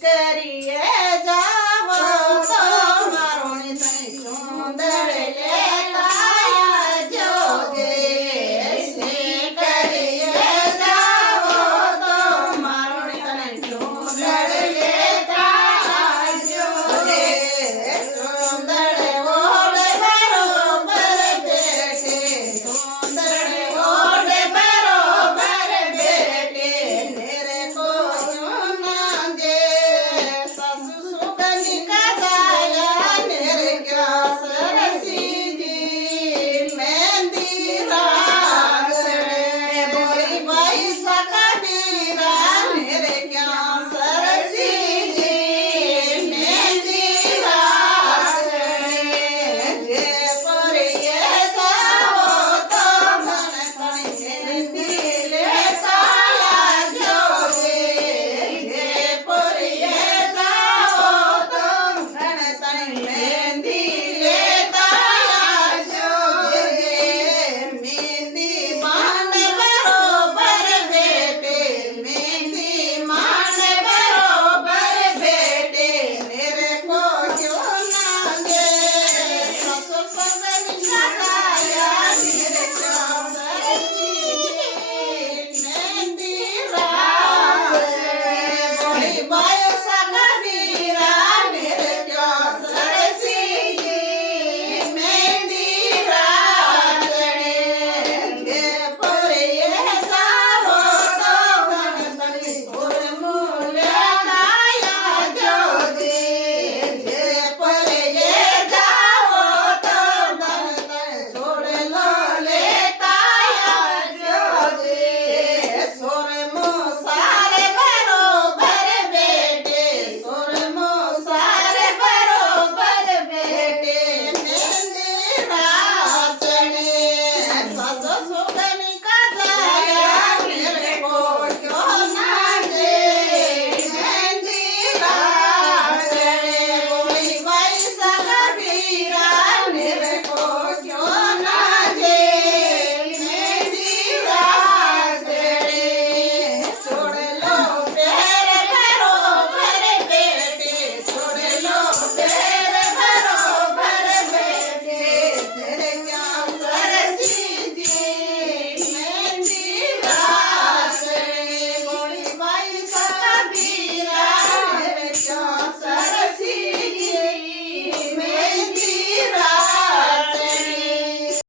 કરીએ જાવો તો મારોણી તને ચૂંદડ લેતા આવજો જે કરીએ જાવો તો મારોણી તને ચૂંદડ લેતા આવજો જે ચૂંદડ ઓઢ બરોબર બેઠે ચૂંદડ ઓઢ બરોબર બેઠે નેરે કોયું ના જે સાસુ સુગની કાયા નેરે ક્યાં સરસીજી મહેંદી રાગણે બોલી ભાઈ સકબીરા નેરે ક્યાં સરસીજી મહેંદી રાગણે જે પરિયે જાવો તો મને કણી મહેંદી લેતા આવજો જે પરિયે જાવો તો મને કણી મહેંદી લેતા આવજો જે મહેંદી માંડ બરોબર બેટે મહેંદી માંડ બરોબર બેટે નેરે કોયો ના દે સસો સગની કાયા નેરે ચૌદરજી મહેંદી રાગણે બોલી